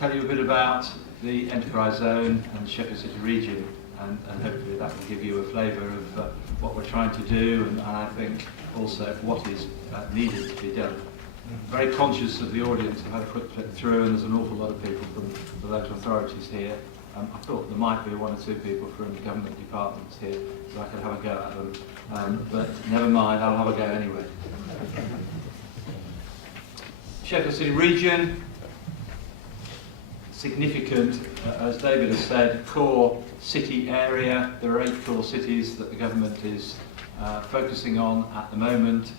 tell you a bit about the Enterprise Zone and the Sheffield City region, and hopefully that will give you a flavour of what we're trying to do, and I think also what is needed to be done. Very conscious of the audience. I've had a quick click through, and there's an awful lot of people from the local authorities here. I thought there might be one or two people from government departments here, so I could have a go at them, but never mind, I'll have a go anyway. Sheffield City region, significant, as David has said, core city area. There are 8 core cities that the government is focusing on at the moment,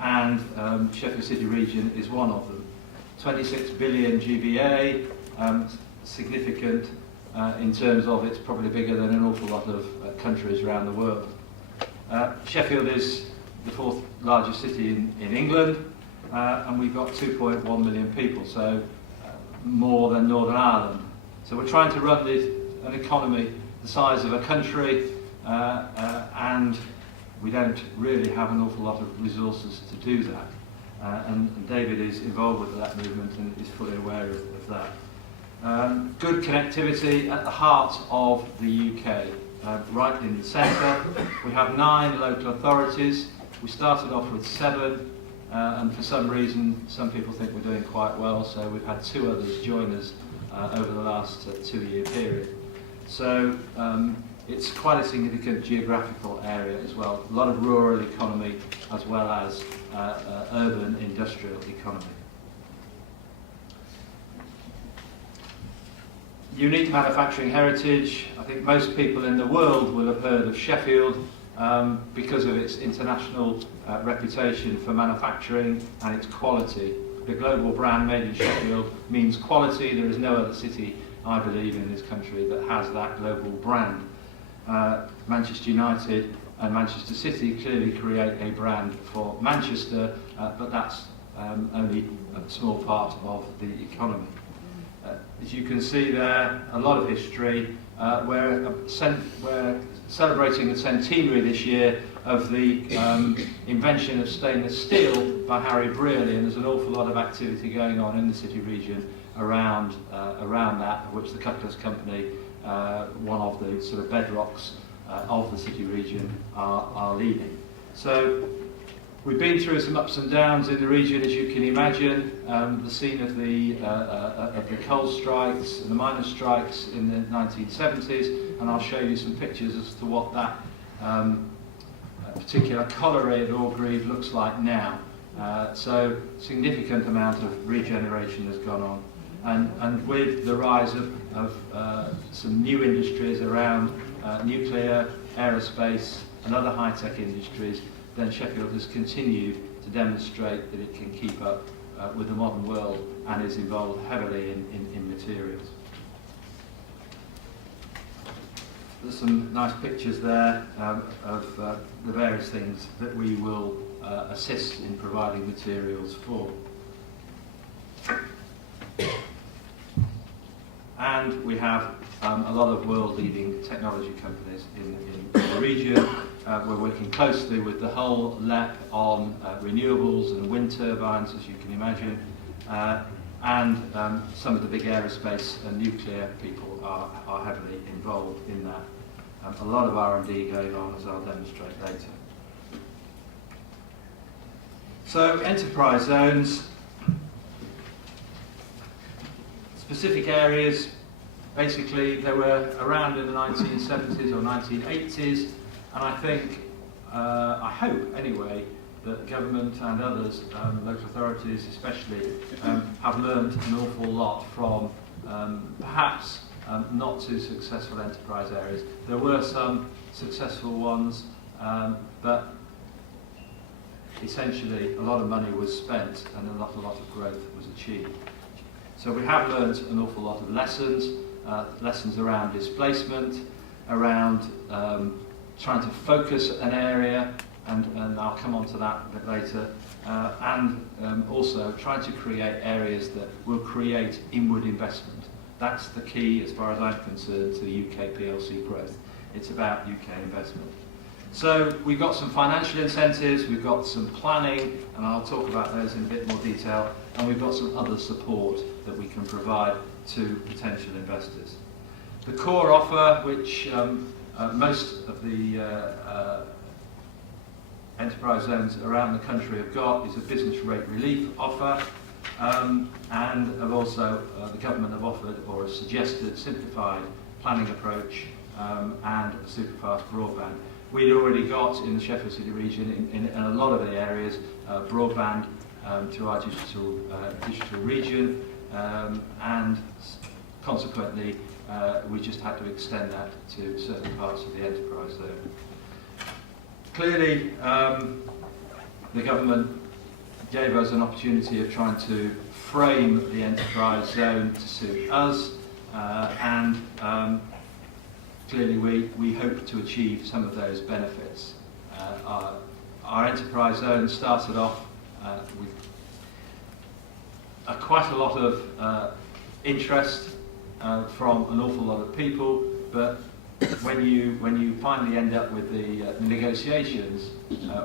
and Sheffield City region is one of them. 26 billion GVA, significant in terms of it's probably bigger than an awful lot of countries around the world. Sheffield is the 4th largest city in England, and we've got 2.1 million people, so more than Northern Ireland. So we're trying to run an economy the size of a country, and we don't really have an awful lot of resources to do that. And David is involved with that movement and is fully aware of that. Good connectivity at the heart of the UK, right in the centre. We have 9 local authorities. We started off with 7, and for some reason some people think we're doing quite well, so we've had 2 others join us over the last 2-year period. So it's quite a significant geographical area as well. A lot of rural economy as well as urban industrial economy. Unique manufacturing heritage. I think most people in the world will have heard of Sheffield because of its international reputation for manufacturing and its quality. The global brand made in Sheffield means quality. There is no other city, I believe, in this country that has that global brand. Manchester United and Manchester City clearly create a brand for Manchester, but that's only a small part of the economy. As you can see there, a lot of history. We're celebrating the centenary this year of the invention of stainless steel by Harry Brearley, and there's an awful lot of activity going on in the city region around that, of which the Cutlass Company, one of the sort of bedrocks of the city region, are leading. So we've been through some ups and downs in the region, as you can imagine. The scene of the coal strikes and the miners' strikes in the 1970s, and I'll show you some pictures as to what that particular colliery at Orgreave looks like now. So significant amount of regeneration has gone on, and with the rise of some new industries around nuclear, aerospace and other high-tech industries, then Sheffield has continued to demonstrate that it can keep up with the modern world and is involved heavily in materials. There's some nice pictures there of the various things that we will assist in providing materials for. And we have a lot of world-leading technology companies in the region. We're working closely with the whole LEP on renewables and wind turbines, as you can imagine, and some of the big aerospace and nuclear people are heavily involved in that. A lot of R&D going on, as I'll demonstrate later. So, enterprise zones, specific areas. Basically, they were around in the 1970s or 1980s, and I think, I hope anyway, that government and others, local authorities especially, have learned an awful lot from perhaps not too successful enterprise areas. There were some successful ones, but essentially a lot of money was spent and a lot of growth was achieved. So we have learned an awful lot of lessons around displacement, around trying to focus an area, and I'll come on to that a bit later, and also trying to create areas that will create inward investment. That's the key, as far as I'm concerned, to the UK PLC growth. It's about UK investment. So we've got some financial incentives, we've got some planning, and I'll talk about those in a bit more detail, and we've got some other support that we can provide to potential investors. The core offer, which most of the enterprise zones around the country have got, is a business rate relief offer, and have also, the government have offered or has suggested simplified planning approach and a super fast broadband. We'd already got in the Sheffield City region, in a lot of the areas, broadband to our digital region, and consequently we just had to extend that to certain parts of the enterprise zone. Clearly, the government gave us an opportunity of trying to frame the enterprise zone to suit us, and clearly we hope to achieve some of those benefits. Our enterprise zone started off with quite a lot of interest from an awful lot of people, but when you finally end up with the negotiations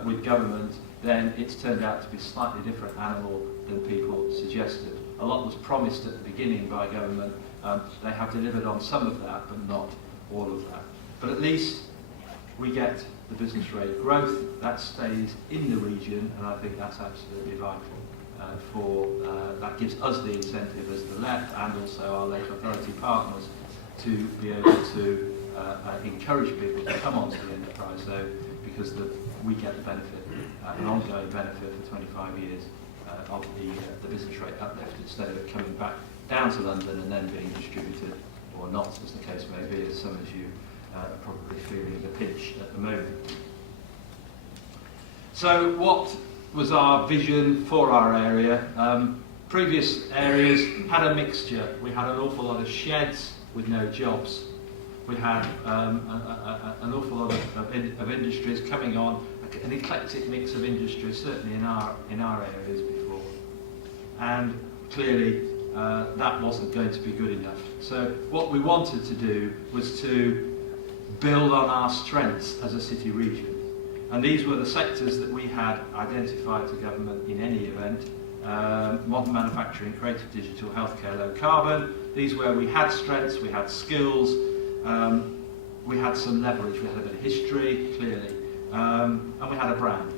with government, then it's turned out to be a slightly different animal than people suggested. A lot was promised at the beginning by government. They have delivered on some of that, but not all of that. But at least we get the business rate growth that stays in the region, and I think that's absolutely vital. That gives us the incentive as the LEP and also our local authority partners to be able to encourage people to come onto the enterprise zone, because we get the benefit, an ongoing benefit for 25 years of the business rate uplift, instead of it coming back down to London and then being distributed, or not, as the case may be, as some of you are probably feeling the pinch at the moment. So what was our vision for our area? Previous areas had a mixture. We had an awful lot of sheds with no jobs. We had an awful lot of industries coming on, an eclectic mix of industries, certainly in our areas before. And clearly that wasn't going to be good enough. So what we wanted to do was to build on our strengths as a city region. And these were the sectors that we had identified to government in any event: modern manufacturing, creative digital, healthcare, low carbon. These where we had strengths, we had skills, we had some leverage, we had a bit of history, clearly, and we had a brand.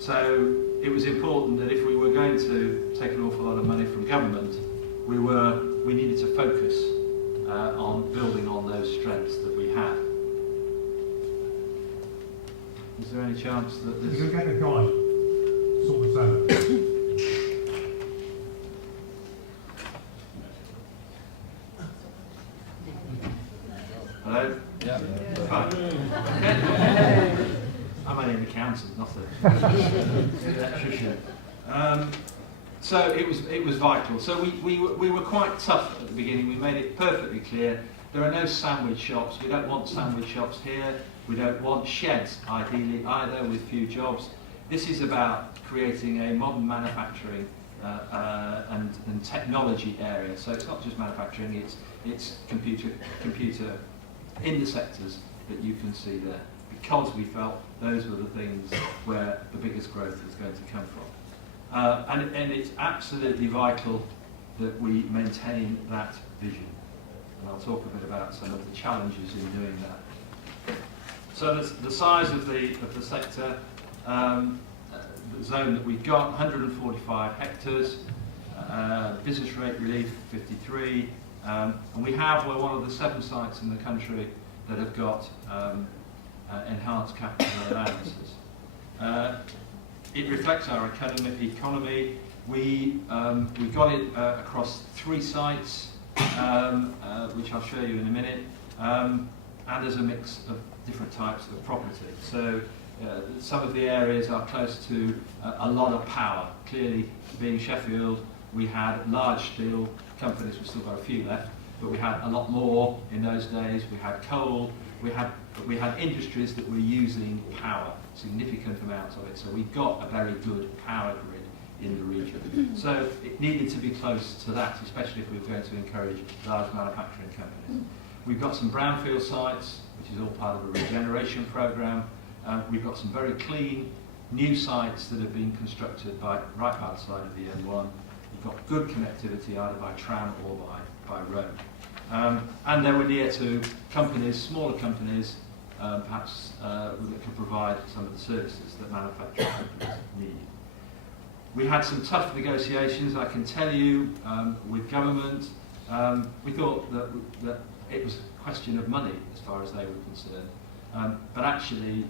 So it was important that if we were going to take an awful lot of money from government, we needed to focus on building on those strengths that we had. Is there any chance that this... You can get a guy, sort this out. Hello? Yeah. Fine. Okay. I'm only an accountant, not an electrician. So it was vital. So we were quite tough at the beginning. We made it perfectly clear there are no sandwich shops. We don't want sandwich shops here. We don't want sheds, ideally, either, with few jobs. This is about creating a modern manufacturing and technology area. So it's not just manufacturing, it's computer in the sectors that you can see there, because we felt those were the things where the biggest growth was going to come from. And it's absolutely vital that we maintain that vision. And I'll talk a bit about some of the challenges in doing that. So the size of the sector, the zone that we've got, 145 hectares, business rate relief 53, and we're one of the 7 sites in the country that have got enhanced capital allowances. It reflects our economy. We got it across 3 sites, which I'll show you in a minute, and there's a mix of different types of property. So some of the areas are close to a lot of power. Clearly, being Sheffield, we had large steel companies. We've still got a few left, but we had a lot more in those days. We had coal. We had industries that were using power, significant amounts of it. So we got a very good power grid in the region. So it needed to be close to that, especially if we were going to encourage large manufacturing companies. We've got some brownfield sites, which is all part of a regeneration programme, We've got some very clean new sites that have been constructed right by the side of the M1. We've got good connectivity either by tram or by road. And they were near to companies, smaller companies, perhaps that could provide some of the services that manufacturing companies need. We had some tough negotiations, I can tell you, with government. We thought that it was a question of money as far as they were concerned. But actually,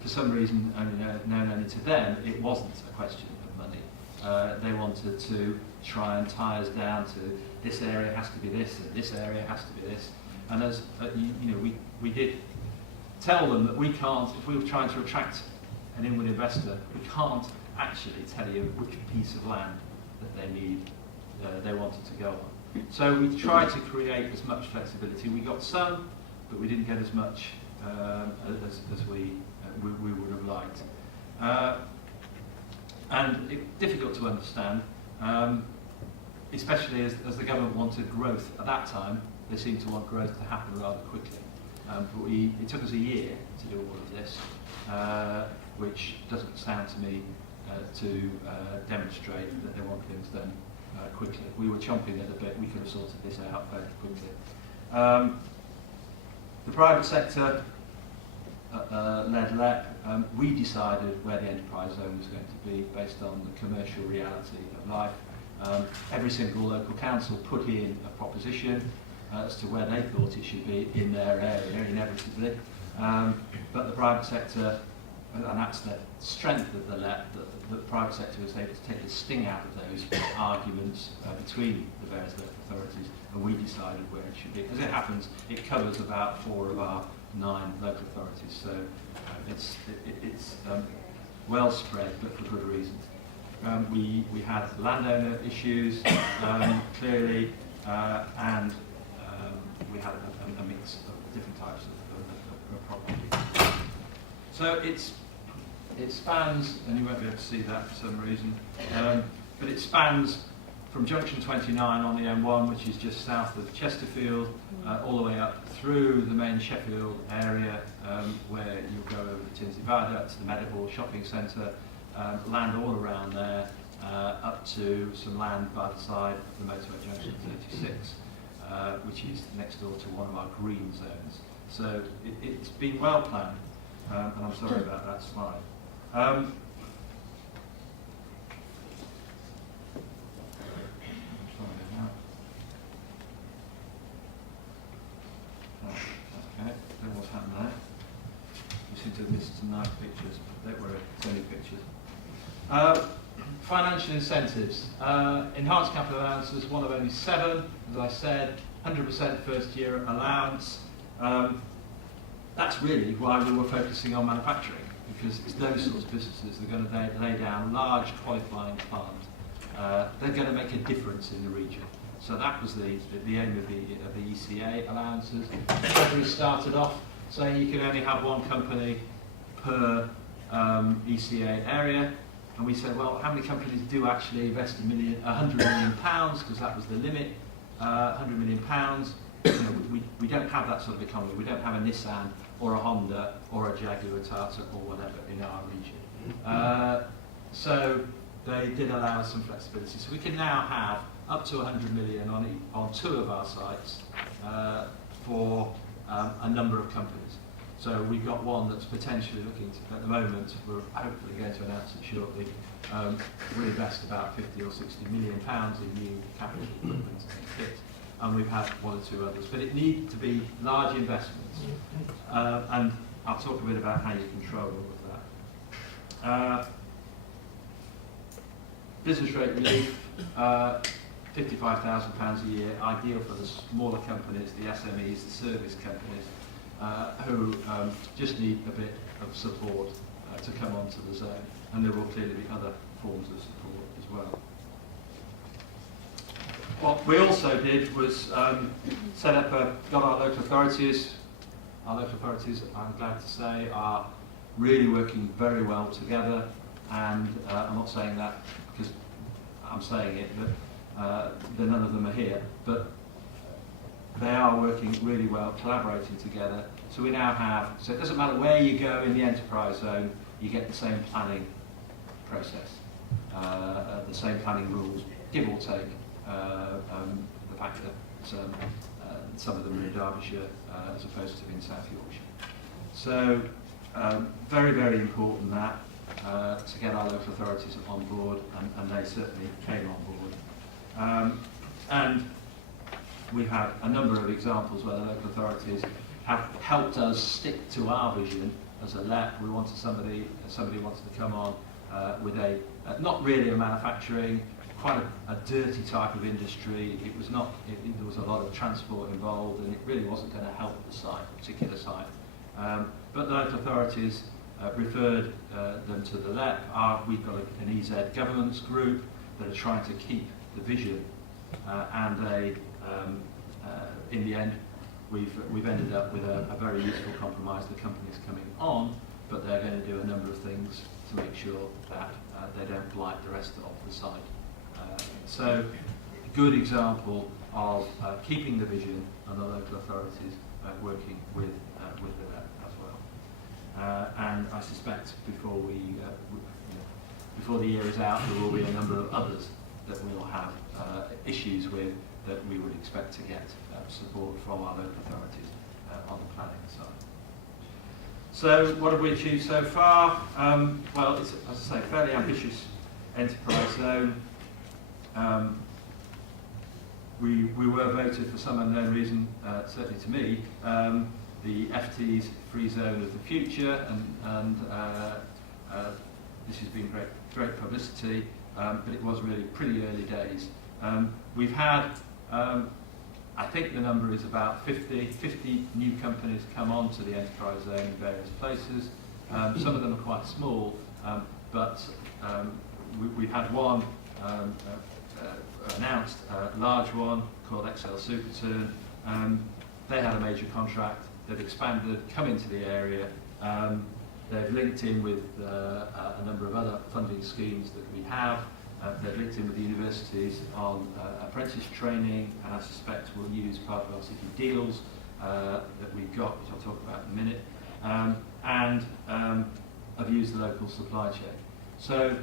for some reason, known only to them, it wasn't a question of money. They wanted to try and tie us down to this area has to be this and this area has to be this. And as we did tell them that we can't, if we were trying to attract an inward investor, we can't actually tell you which piece of land that they wanted to go on. So we tried to create as much flexibility. We got some, but we didn't get as much as we would have liked. And it's difficult to understand, especially as the government wanted growth at that time. They seemed to want growth to happen rather quickly. But it took us a year to do all of this, which doesn't sound to me to demonstrate that they want things done quickly. We were chomping at the bit. We could have sorted this out very quickly. The private sector led LEP. We decided where the enterprise zone was going to be based on the commercial reality of life. Every single local council put in a proposition as to where they thought it should be in their area, inevitably. But the private sector, and that's the strength of the LEP, the private sector was able to take the sting out of those arguments between the various local authorities, and we decided where it should be. As it happens, it covers about 4 of our 9 local authorities, so it's well spread, but for good reasons. We had landowner issues, clearly, and we had a mix of different types of property. So it spans, and you won't be able to see that for some reason, but it spans from junction 29 on the M1, which is just south of Chesterfield, all the way up through the main Sheffield area, where you'll go over the Tinsey Viaduct to the Meadowhall Shopping Centre, land all around there, up to some land by the side of the motorway junction 36, which is next door to one of our green zones. So it's been well planned, and I'm sorry about that slide. Okay, don't know what's happened there. We seem to have missed some nice pictures, but don't worry, it's only pictures. Financial incentives. Enhanced capital allowances, one of only 7, as I said, 100% first year allowance. That's really why we were focusing on manufacturing, because it's those sorts of businesses that are going to lay down large qualifying plant. They're going to make a difference in the region. So that was the aim of the ECA allowances. We started off saying you could only have 1 company per ECA area, and we said, well, how many companies do actually invest £100 million, because that was the limit, £100 million. We don't have that sort of economy. We don't have a Nissan or a Honda or a Jaguar Tata or whatever in our region. So they did allow us some flexibility. So we can now have up to 100 million on 2 of our sites for a number of companies. So we've got one that's potentially looking to, at the moment, we're hopefully going to announce it shortly, we'll invest about 50 or 60 million pounds in new capital equipment and kit. And we've had 1 or 2 others. But it needs to be large investments. And I'll talk a bit about how you control all of that. Business rate relief, £55,000 a year, ideal for the smaller companies, the SMEs, the service companies, who just need a bit of support to come onto the zone. And there will clearly be other forms of support as well. What we also did was got our local authorities. Our local authorities, I'm glad to say, are really working very well together. And I'm not saying that because I'm saying it, but none of them are here. But they are working really well, collaborating together. So we now have, so it doesn't matter where you go in the enterprise zone, you get the same planning process, the same planning rules, give or take the fact that some of them are in Derbyshire as opposed to in South Yorkshire. So very, very important that to get our local authorities on board, and they certainly came on board. And we've had a number of examples where the local authorities have helped us stick to our vision as a LEP. We wanted somebody wanted to come on with a not really a manufacturing, quite a dirty type of industry. It was not. There was a lot of transport involved, and it really wasn't going to help the site, particular site. But the local authorities referred them to the LEP. We've got an EZ governance group that are trying to keep the vision, and in the end, we've ended up with a very useful compromise. The company's coming on, but they're going to do a number of things to make sure that they don't blight the rest of the site. So, good example of keeping the vision and the local authorities working with the LEP as well. And I suspect before before the year is out, there will be a number of others that we'll have issues with that we would expect to get support from our local authorities on the planning side. So what have we achieved so far? Well, it's, as I say, fairly ambitious enterprise zone. We were voted for some unknown reason, certainly to me, the FT's free zone of the future, and this has been great publicity, but it was really pretty early days. We've had, I think the number is about 50 new companies come on to the enterprise zone in various places. Some of them are quite small, but we've had one announced, a large one called XL Superturn. They had a major contract, they've expanded, come into the area, they've linked in with a number of other funding schemes that we have. They've linked in with the universities on apprentice training, and I suspect we'll use part of our city deals that we've got, which I'll talk about in a minute, and I've used the local supply chain. So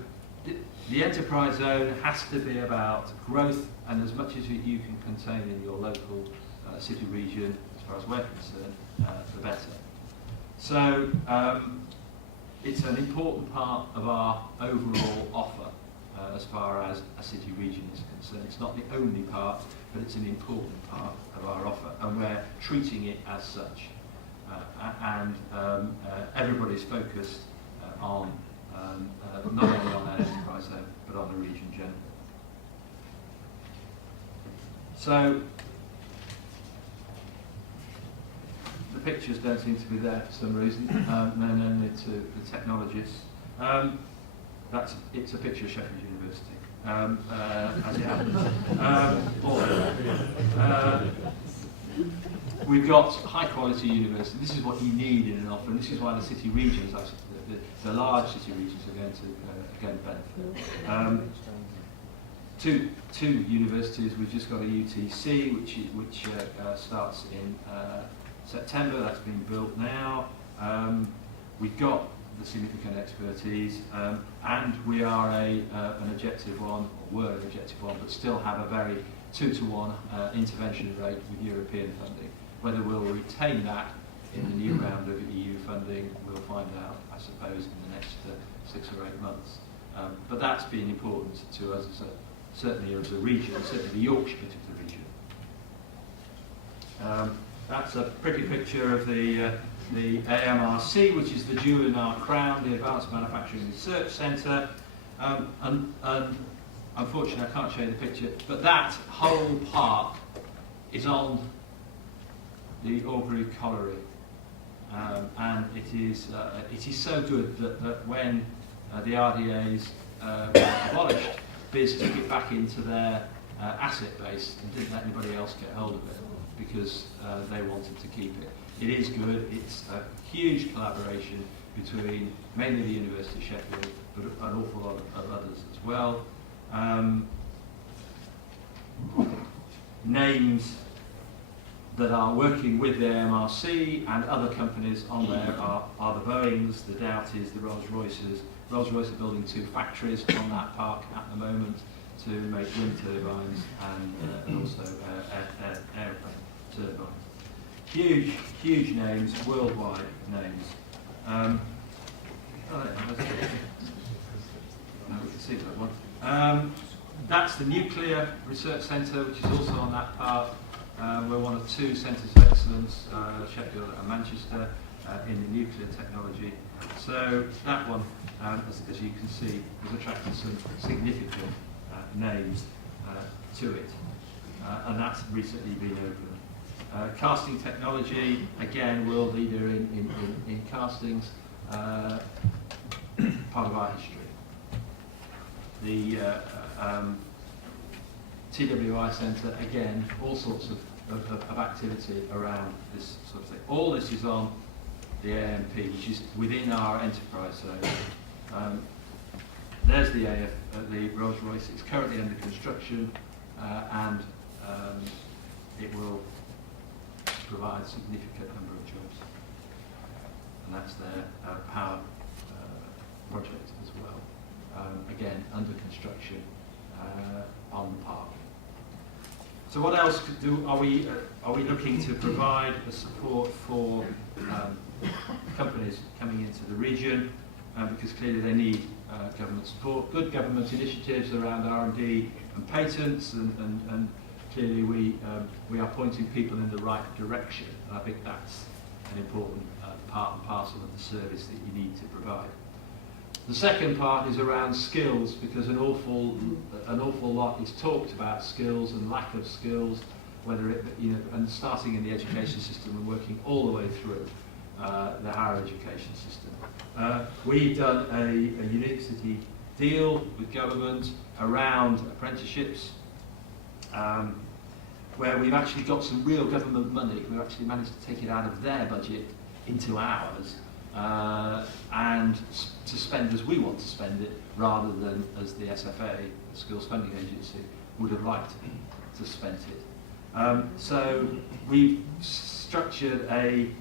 the enterprise zone has to be about growth, and as much as you can contain in your local city region, as far as we're concerned, the better. So it's an important part of our overall offer as far as a city region is concerned. It's not the only part, but it's an important part of our offer, and we're treating it as such. And everybody's focused on not only on that enterprise zone, but on the region generally. So the pictures don't seem to be there for some reason, known only to the technologists. It's a picture of Sheffield University, as it happens. We've got high quality university. This is what you need in an offer, and this is why the city regions, the large city regions, are going to benefit. Two universities. We've just got a UTC, which starts in September. That's being built now. We've got the significant expertise, and we are an objective one, or were an objective one, but still have a very 2-to-1 intervention rate with European funding. Whether we'll retain that in the new round of EU funding, we'll find out, I suppose, in the next 6 or 8 months. But that's been important to us, certainly as a region, certainly the Yorkshire bit of the region. That's a pretty picture of the AMRC, which is the jewel in our crown, the Advanced Manufacturing Research Centre. And unfortunately, I can't show you the picture, but that whole park is on the Aubrey Colliery. And it is so good that when the RDAs were abolished, BIS took it back into their asset base and didn't let anybody else get hold of it because they wanted to keep it. It is good. It's a huge collaboration between mainly the University of Sheffield, but an awful lot of others as well. Names that are working with the AMRC and other companies on there are the Boeings, the Dowties, the Rolls-Royces. Rolls-Royce are building 2 factories on that park at the moment to make wind turbines and also aeroplane turbines. Huge, huge names, worldwide names. We can see that one. That's the Nuclear Research Centre, which is also on that park. We're one of 2 centres of excellence, Sheffield and Manchester, in the nuclear technology. So that one, as you can see, has attracted some significant names to it, and that's recently been opened. Casting technology, again, world leader in castings, part of our history. The TWI Centre, again, all sorts of activity around this sort of thing. All this is on the AMP, which is within our enterprise zone. There's the the Rolls-Royce. It's currently under construction, and it will provide a significant number of jobs. And that's their power project as well. Again, under construction on the park. So what else are we looking to provide the support for companies coming into the region, because clearly they need government support, good government initiatives around R&D and patents, and clearly we are pointing people in the right direction, and I think that's an important part and parcel of the service that you need to provide. The second part is around skills, because an awful lot is talked about skills and lack of skills, whether it, and starting in the education system and working all the way through the higher education system. We've done a university deal with government around apprenticeships, where we've actually got some real government money. We've actually managed to take it out of their budget into ours, and to spend as we want to spend it, rather than as the SFA, the Skills Funding Agency, would have liked to spend it. So we've structured an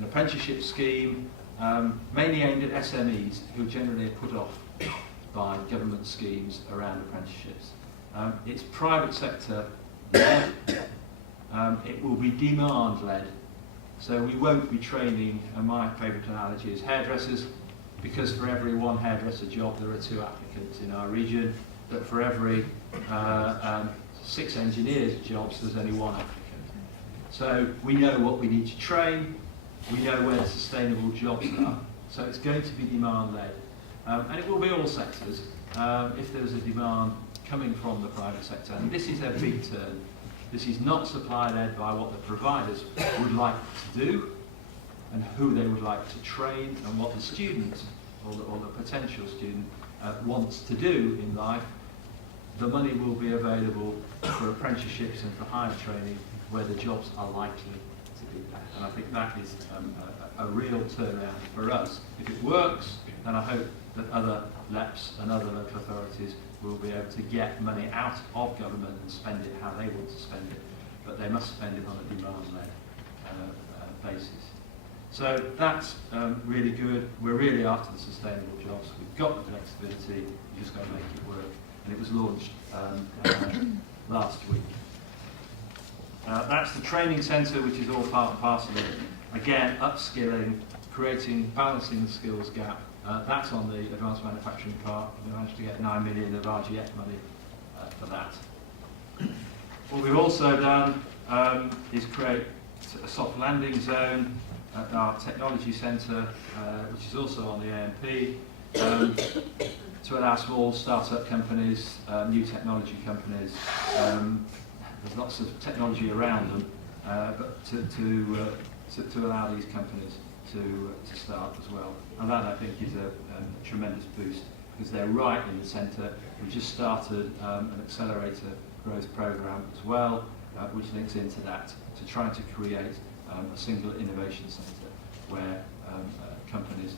apprenticeship scheme, mainly aimed at SMEs, who generally are put off by government schemes around apprenticeships. It's private sector led. It will be demand led. So we won't be training, and my favourite analogy is hairdressers, because for every 1 hairdresser job there are 2 applicants in our region, but for every 6 engineers jobs there's only 1 applicant. So we know what we need to train, we know where the sustainable jobs are, so it's going to be demand led. And it will be all sectors, if there's a demand coming from the private sector. And this is a big turn. This is not supply led by what the providers would like to do and who they would like to train, and what the student or the potential student wants to do in life. The money will be available for apprenticeships and for higher training where the jobs are likely to be there. And I think that is a real turnaround for us. If it works, then I hope that other LEPs and other local authorities will be able to get money out of government and spend it how they want to spend it, but they must spend it on a demand-led basis. So that's really good. We're really after the sustainable jobs. We've got the flexibility, we've just got to make it work. And it was launched last week. That's the training centre, which is all part and parcel of it. Again, upskilling, creating, balancing the skills gap. That's on the Advanced Manufacturing Park. We managed to get 9 million of RGF money for that. What we've also done is create a soft landing zone at our technology centre, which is also on the AMP, to allow small start-up companies, new technology companies. There's lots of technology around them, but to allow these companies to start as well. And that, I think, is a tremendous boost, because they're right in the centre. We just started an accelerator growth programme as well, which links into that, to try to create a single innovation centre where companies,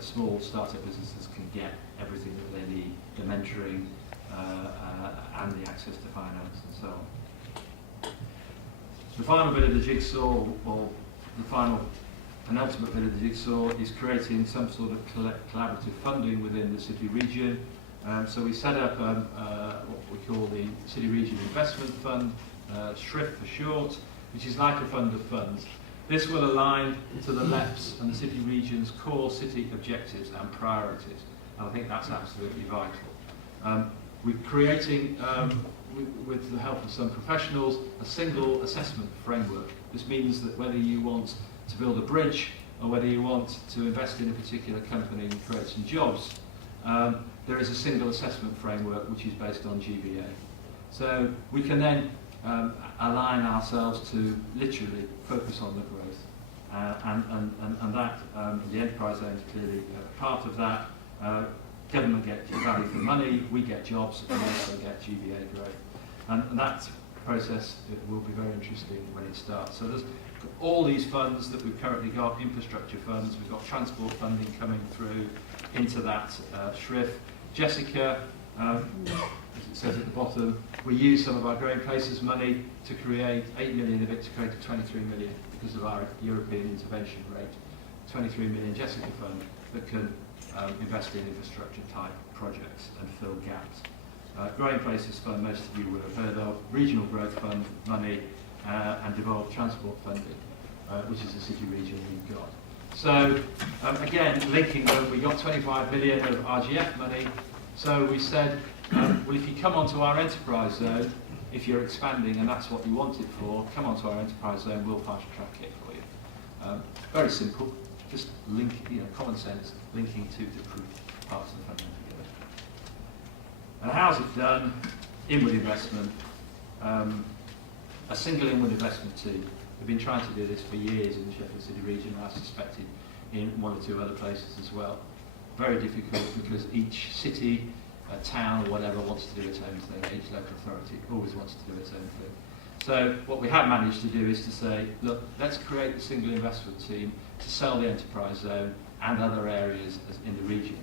small startup businesses, can get everything that they need, the mentoring and the access to finance and so on. The final bit of the jigsaw, or the final penultimate bit of the jigsaw, is creating some sort of collaborative funding within the city region. So we set up what we call the City Region Investment Fund, SHRIF for short, which is like a fund of funds. This will align to the LEP's and the city region's core city objectives and priorities. And I think that's absolutely vital. We're creating, with the help of some professionals, a single assessment framework. This means that whether you want to build a bridge or whether you want to invest in a particular company and create some jobs, there is a single assessment framework which is based on GBA. So we can then align ourselves to literally focus on the growth. And that, the enterprise zone is clearly part of that. Government gets value for money, we get jobs, and we also get GBA growth. And that process will be very interesting when it starts. So there's all these funds that we've currently got, infrastructure funds, we've got transport funding coming through into that SHRIF. Jessica, as it says at the bottom, we use some of our Growing Places money to create 8 million of it to create a 23 million because of our European intervention rate. 23 million Jessica fund that can invest in infrastructure type projects and fill gaps. Growing Places Fund, most of you will have heard of, Regional Growth Fund money and Devolved Transport funding, which is the city region we've got. So again, linking them, we got 25 billion of RGF money. So we said, well, if you come onto our enterprise zone, if you're expanding and that's what you want it for, come onto our enterprise zone, we'll fast track it for you. Very simple, just link, common sense, linking two different parts of the funding together. And how's it done? Inward investment. A single inward investment team. We've been trying to do this for years in the Sheffield City region, and I suspected in one or two other places as well. Very difficult because each city, town or whatever wants to do its own thing. Each local authority always wants to do its own thing. So what we have managed to do is to say, look, let's create a single investment team to sell the enterprise zone and other areas in the region.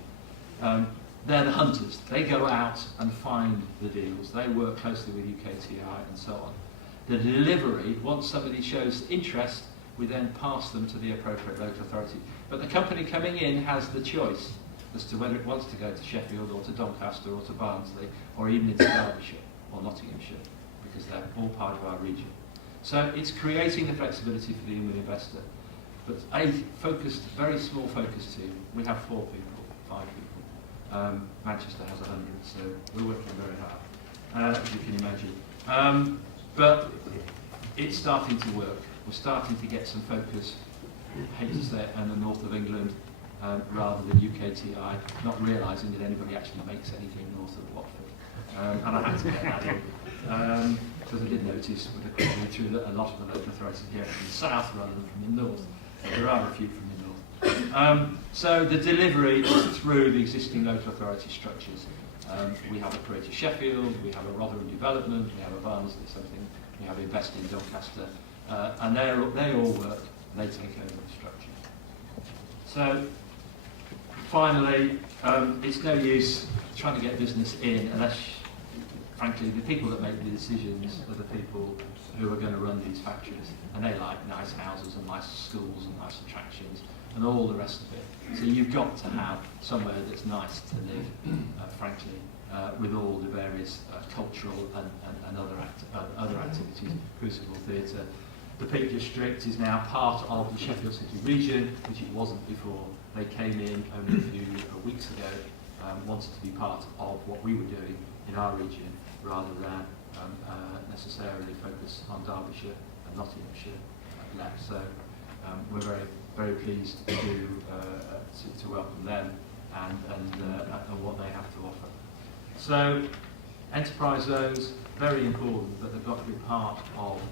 They're the hunters. They go out and find the deals. They work closely with UKTI and so on. The delivery, once somebody shows interest, we then pass them to the appropriate local authority. But the company coming in has the choice as to whether it wants to go to Sheffield or to Doncaster or to Barnsley or even into Derbyshire or Nottinghamshire, because they're all part of our region. So it's creating the flexibility for the inward investor. But a focused, very small focus team, we have 4 people, 5 people. Manchester has 100, so we're working very hard, as you can imagine. But it's starting to work. We're starting to get some focus, I hate to say it, in the north of England rather than UKTI, not realising that anybody actually makes anything north of Watford. And I had to get that in, because I did notice with a quick read through that a lot of the local authorities are from the south rather than from the north. There are a few from the north. So the delivery is through the existing local authority structures. We have a Creative Sheffield, we have a Rotherham Development, we have a Barnsley something, we have Invest in Doncaster, and they all work, they take over the structure. So finally, it's no use trying to get business in unless, frankly, the people that make the decisions are the people who are going to run these factories, and they like nice houses and nice schools and nice attractions and all the rest of it. So you've got to have somewhere that's nice to live, frankly, with all the various cultural and other activities. Crucible Theatre. The Peak District is now part of the Sheffield City region, which it wasn't before. They came in only a few weeks ago, wanted to be part of what we were doing in our region, rather than necessarily focus on Derbyshire and Nottinghamshire left. So we're very, very pleased to welcome them and what they have to offer. So enterprise zones, very important, but they've got to be part of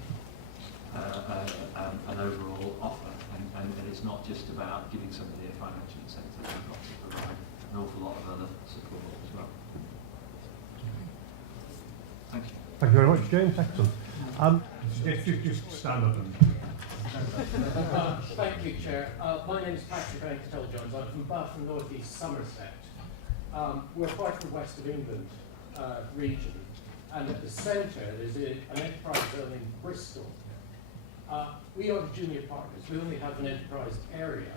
an overall offer, and it's not just about giving somebody a financial incentive. They've got to provide an awful lot of other support as well. Thank you. Thank you very much, James. Excellent. Just stand up and... Thank you, Chair. My name is Patrick Jones. I'm from Bath and North East Somerset. We're part of the West of England region, and at the centre there's an enterprise zone in Bristol. We are the junior partners. We only have an enterprise area,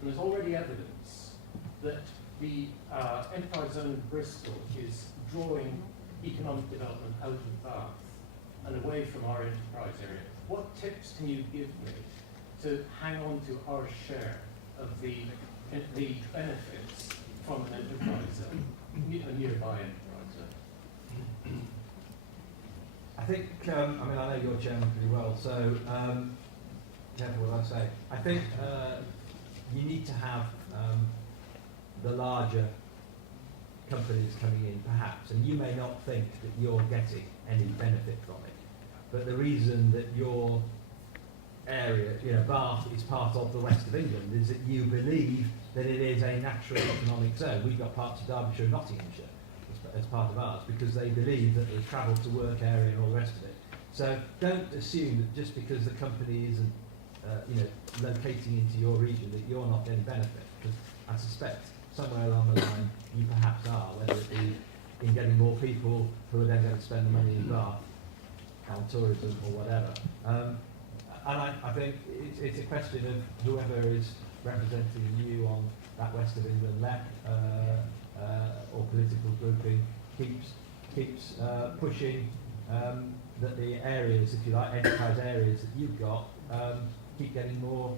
and there's already evidence that the enterprise zone in Bristol is drawing economic development out of Bath and away from our enterprise area. What tips can you give me to hang on to our share of the benefits from an enterprise zone, a nearby enterprise zone? I think, I mean, I know your chairman pretty well, so careful what I say. I think you need to have the larger companies coming in, perhaps, and you may not think that you're getting any benefit from it, but the reason that your area, Bath is part of the west of England, is that you believe that it is a natural economic zone. We've got parts of Derbyshire and Nottinghamshire as part of ours because they believe that the travel to work area and all the rest of it. So don't assume that just because the company isn't, locating into your region that you're not getting benefit. Because I suspect somewhere along the line you perhaps are, whether it be in getting more people who are then going to spend the money in Bath on tourism or whatever. And I think it's a question of whoever is representing you on that West of England LEP or political grouping keeps pushing that the areas, if you like, enterprise areas that you've got keep getting more,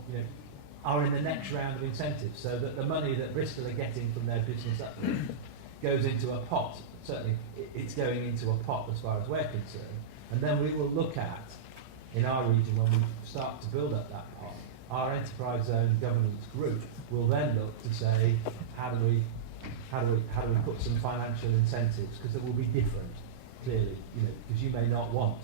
are in the next round of incentives, so that the money that Bristol are getting from their business uplift goes into a pot. Certainly, it's going into a pot as far as we're concerned, and then we will look at, in our region, when we start to build up that pot, our enterprise zone governance group will then look to say, how do we put some financial incentives, because they will be different, clearly, because you may not want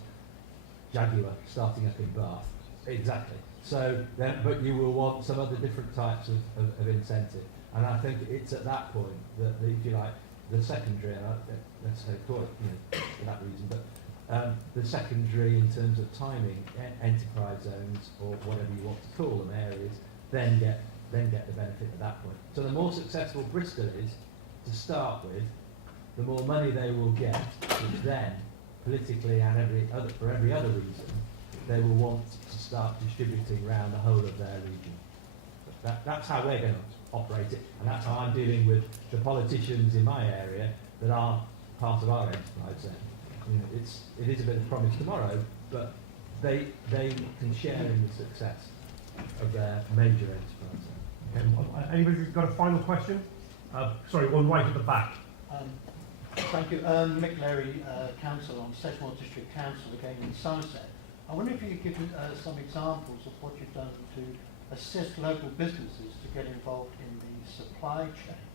Jaguar starting up in Bath, exactly. So, but you will want some other different types of incentive, and I think it's at that point that, if you like, the secondary, and let's say call it, for that reason, but the secondary in terms of timing, enterprise zones or whatever you want to call them, areas, then get the benefit at that point. So the more successful Bristol is to start with, the more money they will get, which then politically and for every other reason, they will want to start distributing around the whole of their region. That's how we're going to operate it, and that's how I'm dealing with the politicians in my area that aren't part of our enterprise zone. It is a bit of promise tomorrow, but they can share in the success of their major enterprise zone. Okay, anybody got a final question? Sorry, one right at the back. Thank you. Mick Leary, Council on Sedgemoor District Council, again in Somerset. I wonder if you could give some examples of what you've done to assist local businesses to get involved in the supply chain,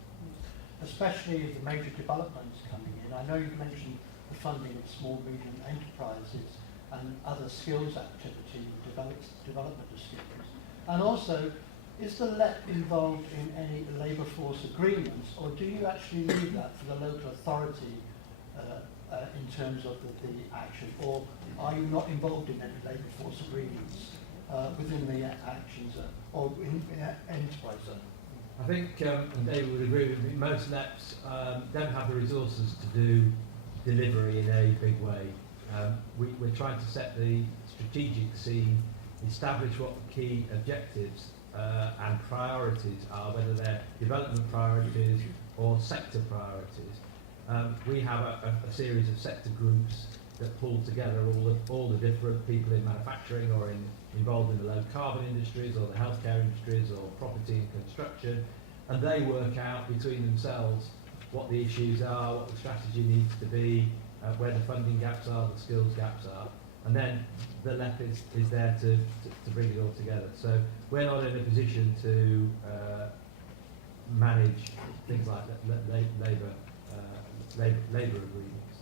especially the major developments coming in. I know you've mentioned the funding of small, medium enterprises and other skills activity, development of skills. And also, is the LEP involved in any labour force agreements, or do you actually leave that for the local authority in terms of the action, or are you not involved in any labour force agreements within the action zone or in enterprise zone? I think, and David would agree with me, most LEPs don't have the resources to do delivery in a big way. We're trying to set the strategic scene, establish what the key objectives and priorities are, whether they're development priorities or sector priorities. We have a series of sector groups that pull together all the different people in manufacturing or involved in the low carbon industries or the healthcare industries or property and construction, and they work out between themselves what the issues are, what the strategy needs to be, where the funding gaps are, the skills gaps are, and then the LEP is there to bring it all together. So we're not in a position to manage things like labour agreements.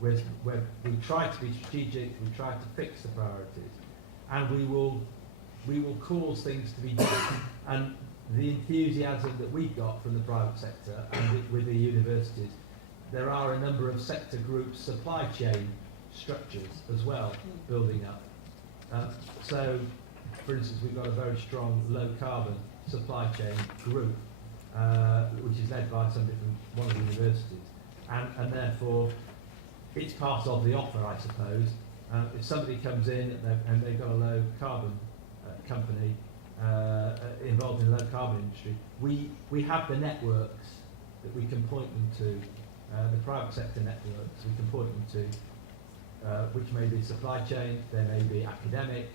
We try to be strategic, we try to fix the priorities, and we will cause things to be done. And the enthusiasm that we've got from the private sector and with the universities, there are a number of sector groups, supply chain structures as well, building up. So, for instance, we've got a very strong low carbon supply chain group, which is led by somebody from one of the universities, and therefore it's part of the offer, I suppose, If somebody comes in and they've got a low carbon company involved in the low carbon industry, we have the networks that we can point them to, the private sector networks we can point them to, which may be supply chain, they may be academic,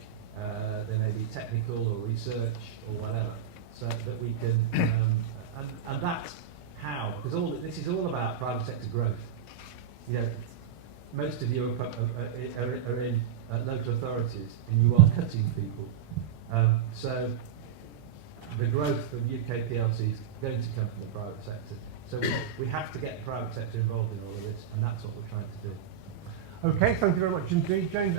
they may be technical or research or whatever, so that we can, and that's how, because this is all about private sector growth. You know, most of you are in local authorities and you are cutting people. So the growth of UK PLC is going to come from the private sector. So we have to get the private sector involved in all of this, and that's what we're trying to do. Okay, thank you very much indeed, James.